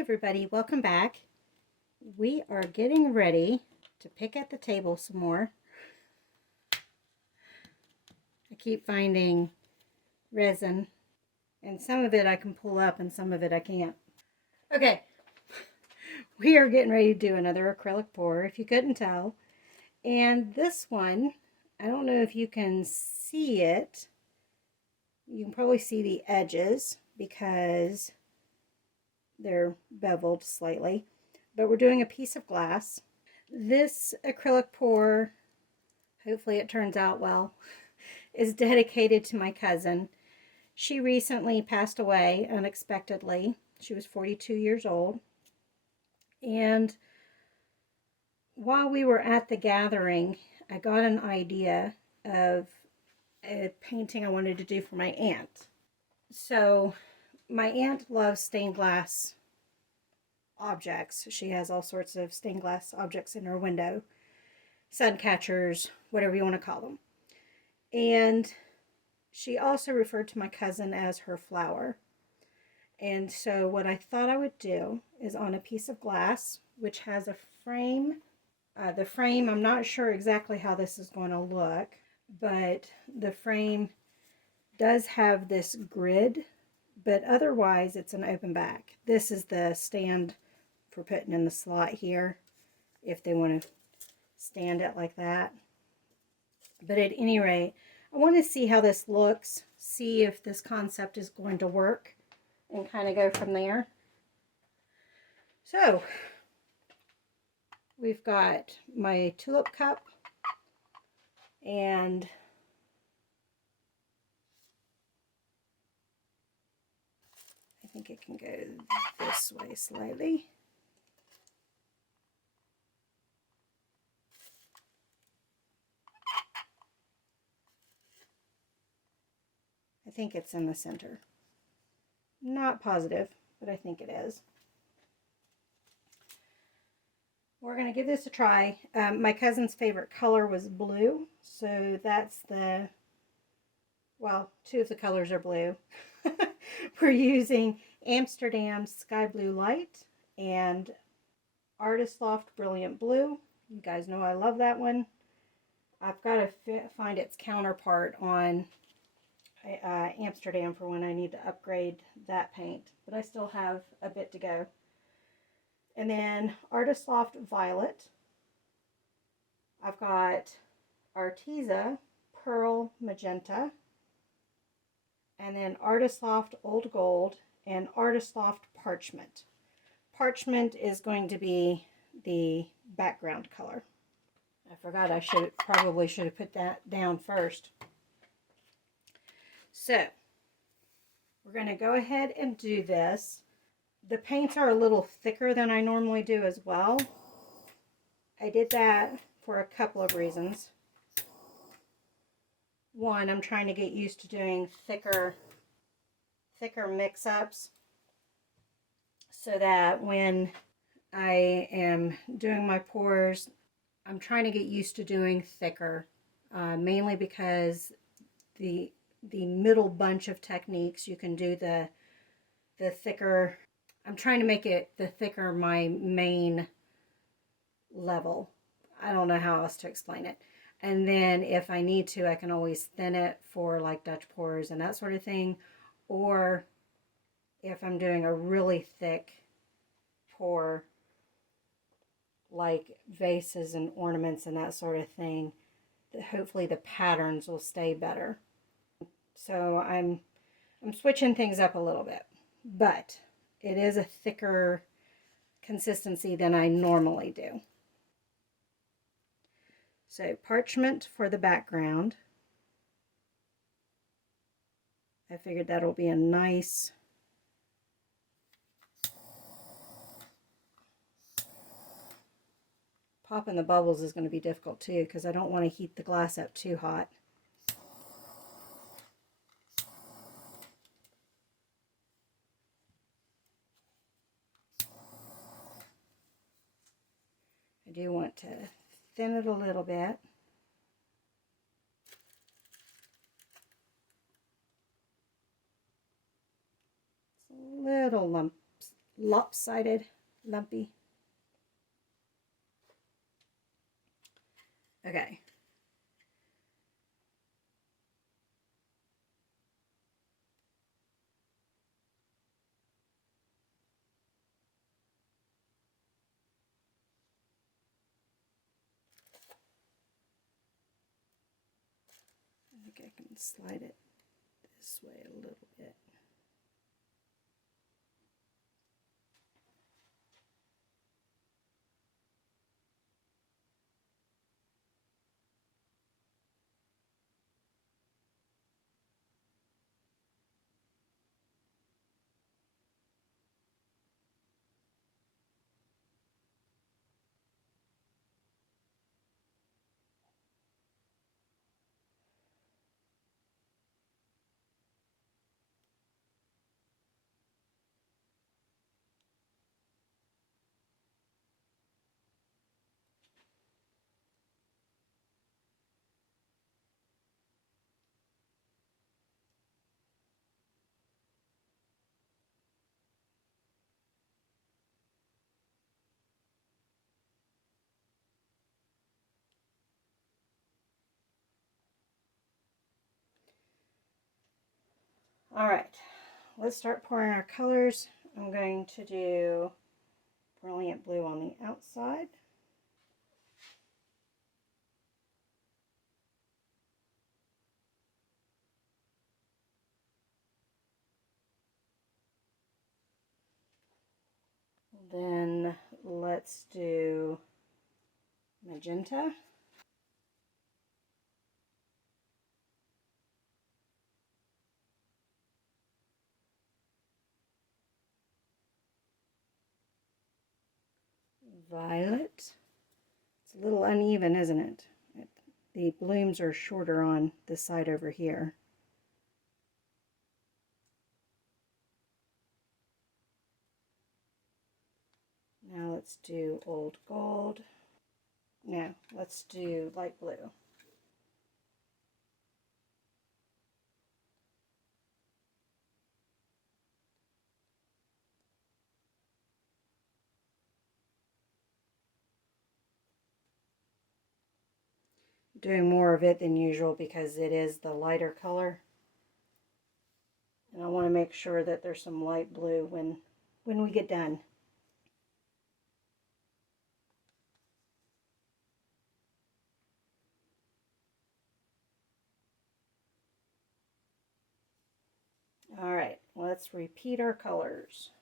everybody, welcome back. We are getting ready to pick at the table some more. I keep finding resin, and some of it I can pull up and some of it I can't. Okay, we are getting ready to do another acrylic pour, if you couldn't tell. And this one, I don't know if you can see it. You can probably see the edges because they're beveled slightly. But we're doing a piece of glass. This acrylic pour, hopefully it turns out well, is dedicated to my cousin. She recently passed away unexpectedly. She was 42 years old. And while we were at the gathering, I got an idea of a painting I wanted to do for my aunt. So my aunt loves stained glass objects. She has all sorts of stained glass objects in her window, sun catchers, whatever you want to call them. And she also referred to my cousin as her flower. And so what I thought I would do is on a piece of glass, which has a frame. The frame, I'm not sure exactly how this is going to look, but the frame does have this grid, but otherwise it's an open back. This is the stand for putting in the slot here if they want to stand it like that. But at any rate, I want to see how this looks, see if this concept is going to work, and kind of go from there. So we've got my tulip cup, and I think it can go this way slightly. I think it's in the center. Not positive, but I think it is. We're going to give this a try. My cousin's favorite color was blue, so that's the, well, two of the colors are blue. We're using Amsterdam Sky Blue Light and Artist Loft Brilliant Blue. You guys know I love that one. I've got to find its counterpart on Amsterdam for when I need to upgrade that paint, but I still have a bit to go. And then Artist Loft Violet. I've got Arteza Pearl Magenta, and then Artist Loft Old Gold and Artist Loft Parchment. Parchment is going to be the background color. I forgot I probably should have put that down first. So we're going to go ahead and do this. The paints are a little thicker than I normally do as well. I did that for a couple of reasons. One, I'm trying to get used to doing thicker mix-ups so that when I am doing my pours, I'm trying to get used to doing thicker, mainly because the middle bunch of techniques, you can do the thicker. I'm trying to make it the thicker my main level. I don't know how else to explain it. And then if I need to, I can always thin it for like Dutch pours and that sort of thing. Or if I'm doing a really thick pour, like vases and ornaments and that sort of thing, hopefully the patterns will stay better. So I'm switching things up a little bit, but it is a thicker consistency than I normally do. So parchment for the background. I figured that'll be a nice popping the bubbles is going to be difficult too because I don't want to heat the glass up too hot. I do want to thin it a little bit. Little lopsided, lumpy. Okay. I think I can slide it this way a little bit. All right, let's start pouring our colors. I'm going to do brilliant blue on the outside. Then let's do magenta. Violet. It's a little uneven, isn't it? The blooms are shorter on this side over here. Now let's do old gold. No, let's do light blue. Doing more of it than usual because it is the lighter color. And I want to make sure that there's some light blue when we get done. All right, let's repeat our colors.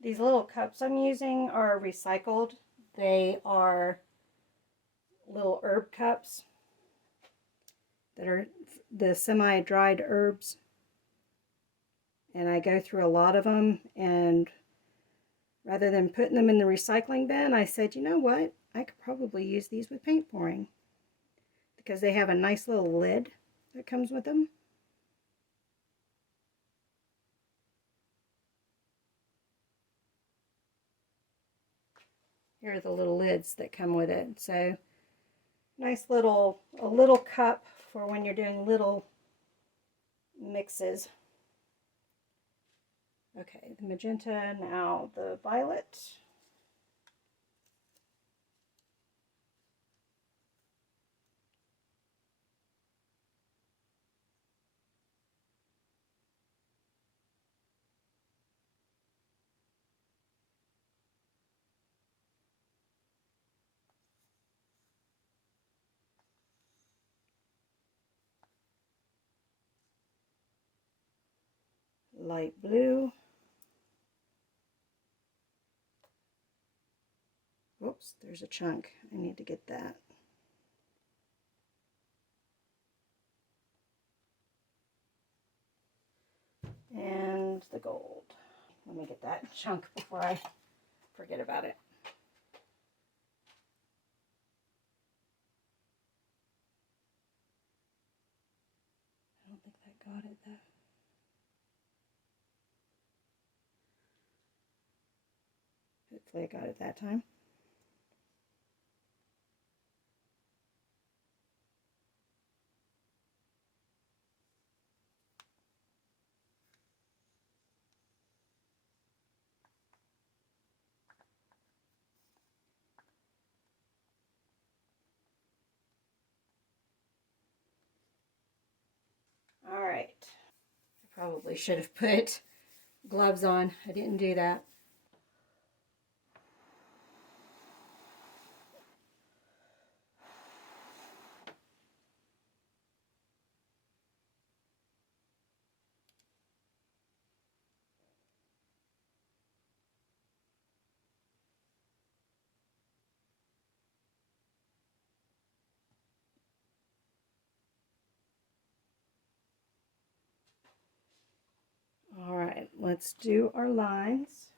These little cups I'm using are recycled. They are little herb cups that are the semi-dried herbs. And I go through a lot of them, and rather than putting them in the recycling bin, I said, you know what? I could probably use these with paint pouring because they have a nice little lid that comes with them. Here are the little lids that come with it. So nice a little cup for when you're doing little mixes. Okay, the magenta, now the violet. Light blue. Oops, there's a chunk. I need to get that. And the gold. Let me get that chunk before I forget about it. got it though. Hopefully I got it that time. All right. I probably should have put gloves on. I didn't do that. All right, let's do our lines.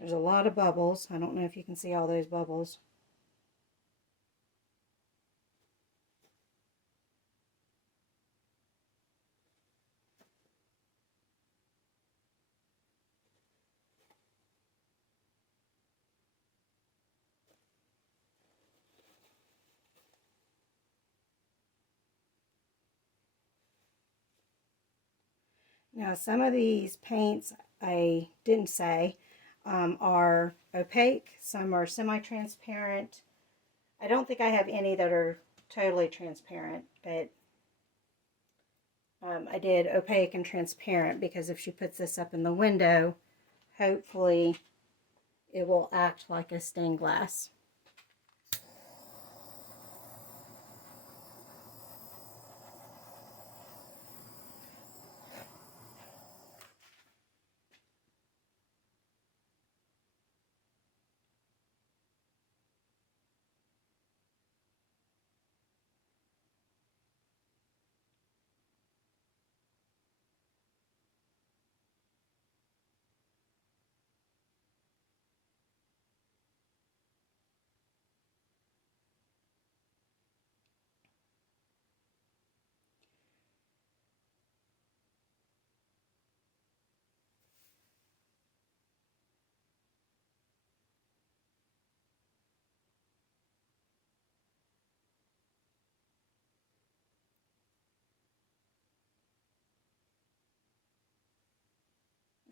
There's a lot of bubbles. I don't know if you can see all those bubbles. Now some of these paints I didn't say are opaque, some are semi-transparent. I don't think I have any that are totally transparent, but I did opaque and transparent because if she puts this up in the window, hopefully it will act like a stained glass.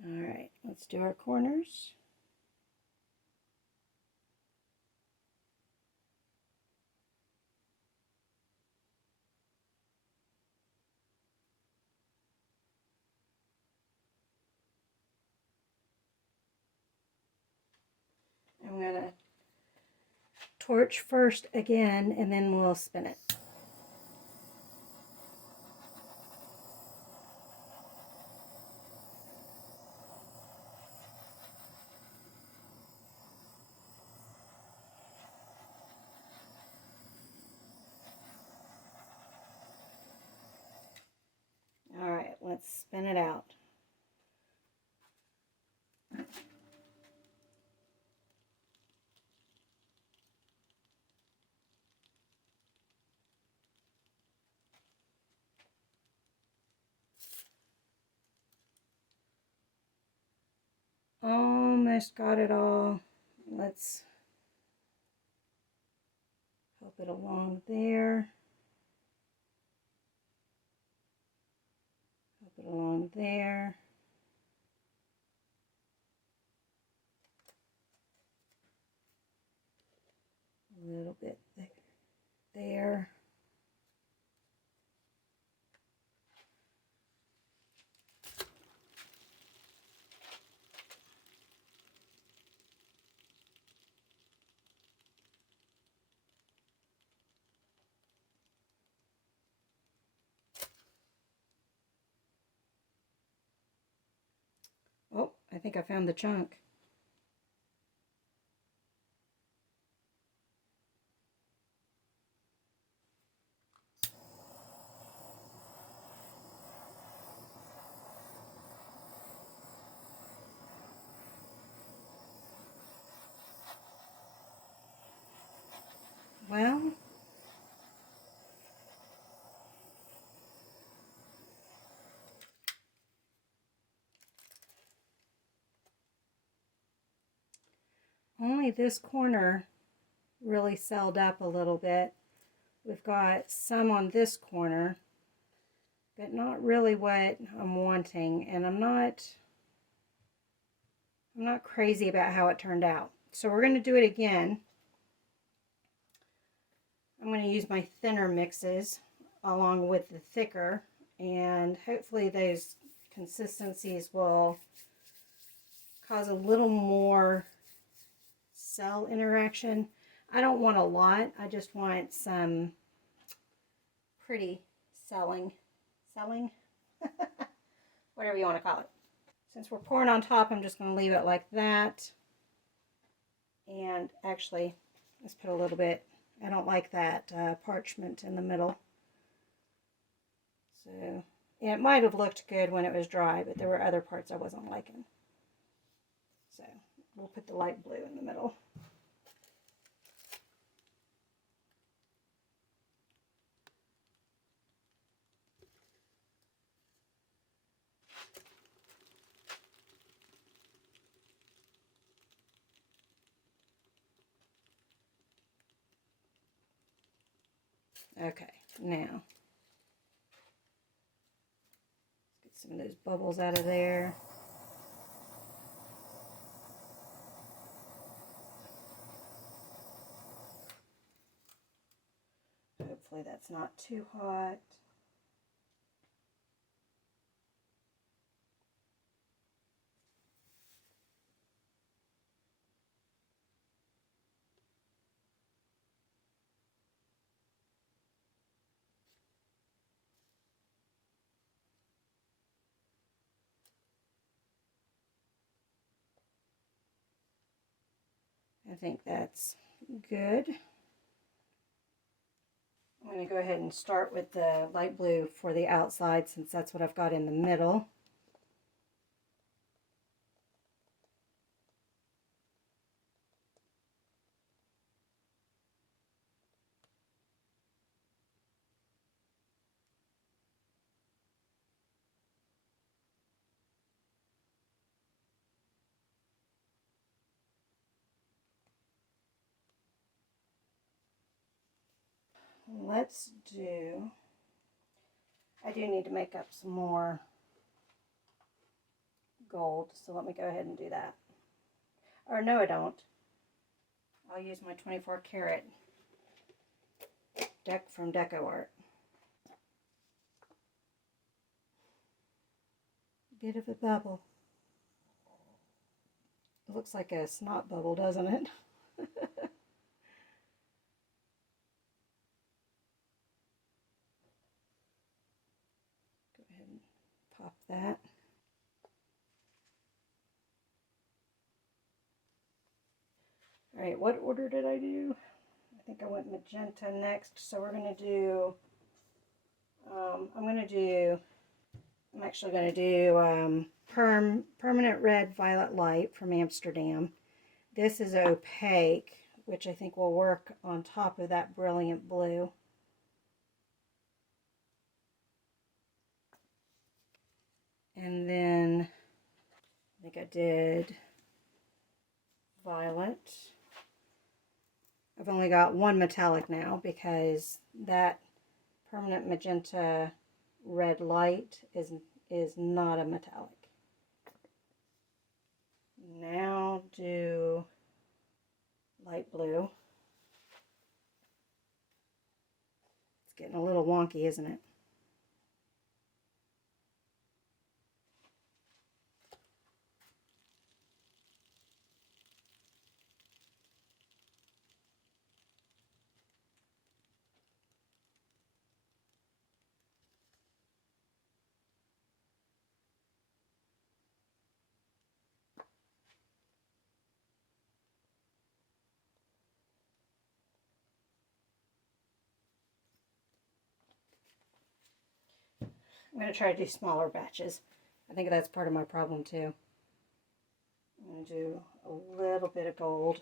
All right, let's do our corners. I'm going to torch first again, and then we'll spin it. All right, let's spin it out. Almost got it all. Let's help it along there. Help it along there. A little bit there. think I found the chunk. Well, only this corner really selled up a little bit. We've got some on this corner, but not really what I'm wanting, and I'm not crazy about how it turned out. So we're going to do it again. I'm going to use my thinner mixes along with the thicker, and hopefully those consistencies will cause a little more cell interaction. I don't want a lot. I just want some pretty selling, whatever you want to call it. Since we're pouring on top, I'm just going to leave it like that. And actually, let's put a little bit, I don't like that parchment in the middle. So, yeah, it might have looked good when it was dry, but there were other parts I wasn't liking. So, we'll put the light blue in the middle. Okay, now let's get some of those bubbles out of there. Hopefully that's not too hot. I think that's good. I'm going to go ahead and start with the light blue for the outside since that's what I've got in the middle. Let's do, I do need to make up some more gold, so let me go ahead and do that. Or no, I don't. I'll use my 24 karat deck from Deco Art. Bit of a bubble. It looks like a snot bubble, doesn't it? Go ahead and pop that. All right, what order did I do? I think I went magenta next, so we're going to do, I'm actually going to do Permanent Red Violet Light from Amsterdam. This is opaque, which I think will work on top of that brilliant blue. And then I think I did violet. I've only got one metallic now because that permanent magenta red light is not a metallic. Now do light blue. It's getting a little wonky, isn't it? I'm going to try to do smaller batches. I think that's part of my problem too. I'm going to do a little bit of gold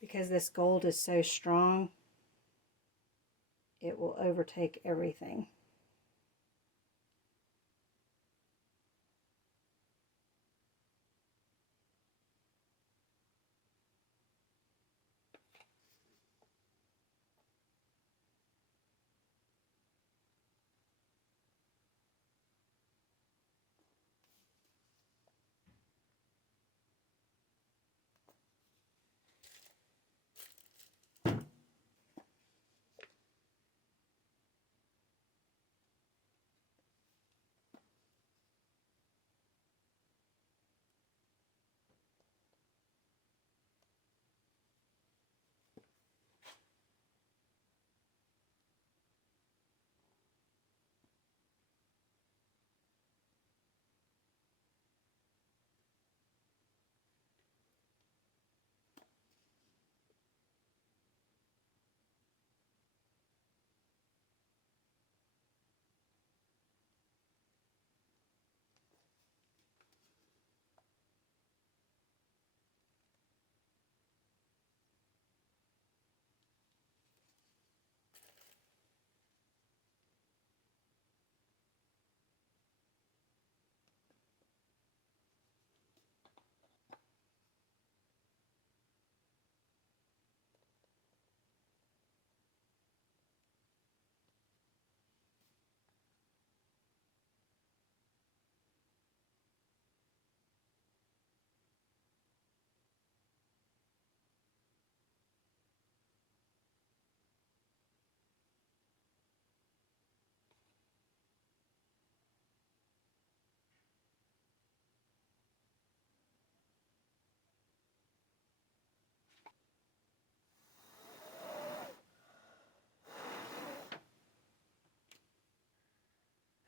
because this gold is so strong, it will overtake everything.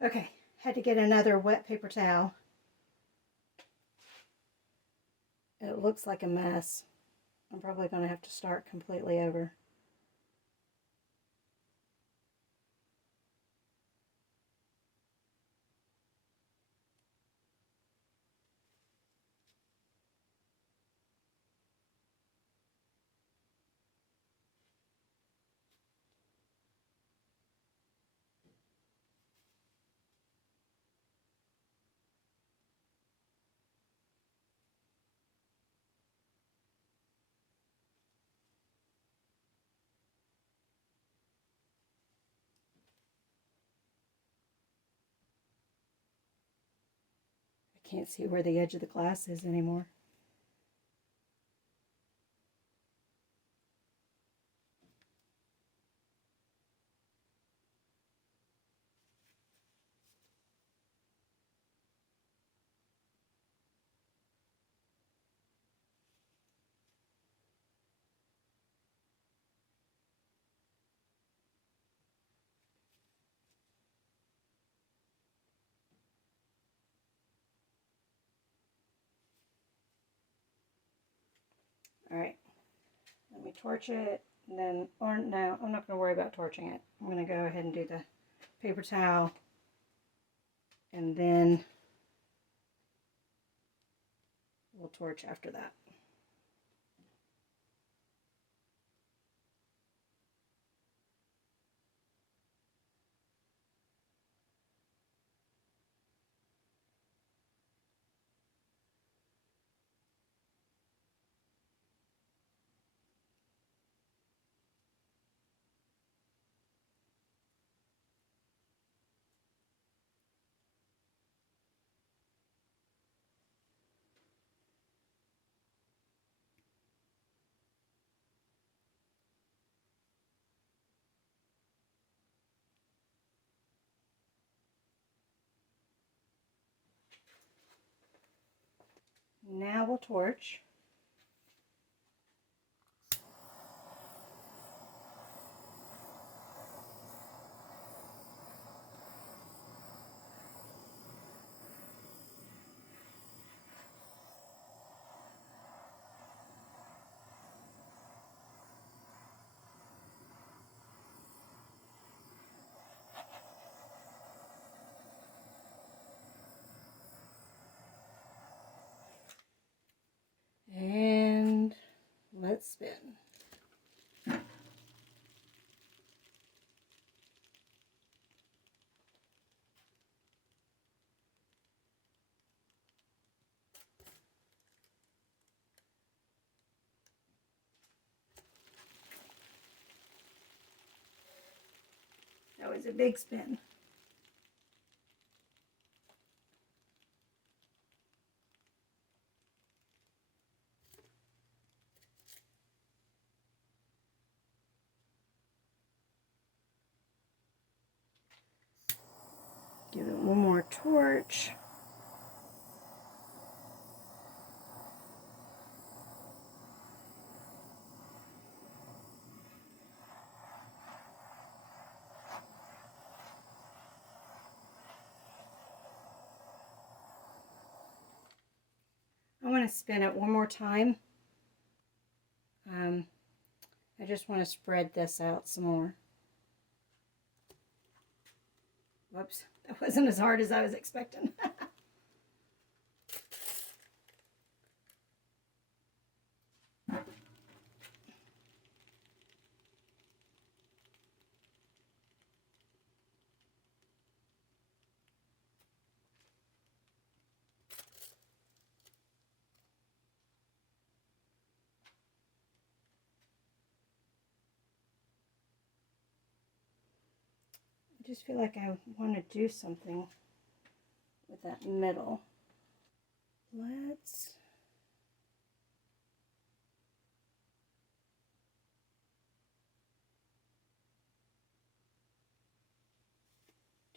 Okay, had to get another wet paper towel. It looks like a mess. I'm probably going to have to start completely over. I can't see where the edge of the glass is anymore. All right, let me torch it, and then, or no, I'm not going to worry about torching it. I'm going to go ahead and do the paper towel, and then we'll torch after that. Now we'll torch. let's spin. That was a big spin. Give it one more torch. I want to spin it one more time. I just want to spread this out some more. Whoops, that wasn't as hard as I was expecting. I just feel like I want to do something with that middle. Let's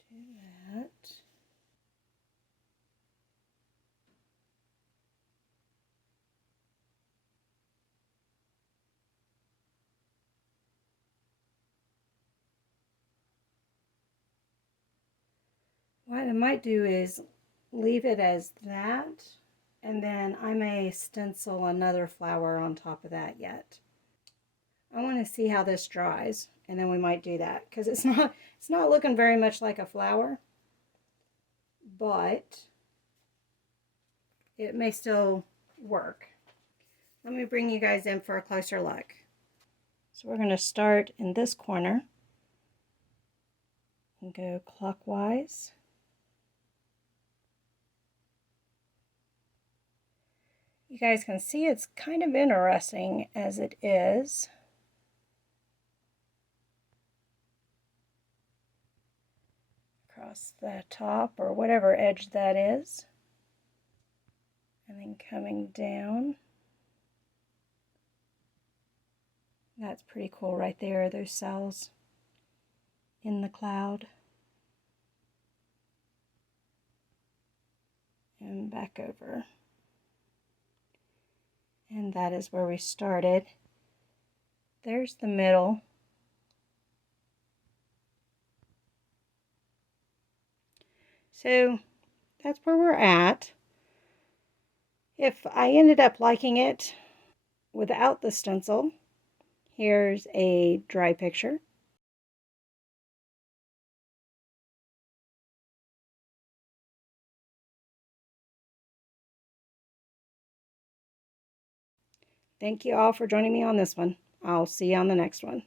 do that. What I might do is leave it as that, and then I may stencil another flower on top of that yet. I want to see how this dries, and then we might do that, because it's not looking very much like a flower, but it may still work. Let me bring you guys in for a closer look. So we're going to start in this corner and go clockwise. You guys can see it's kind of interesting as it is. Across the top, or whatever edge that is. And then coming down. That's pretty cool right there, those cells in the cloud. And back over. And that is where we started. There's the middle. So that's where we're at. If I ended up liking it without the stencil, here's a dry picture. Thank you all for joining me on this one. I'll see you on the next one.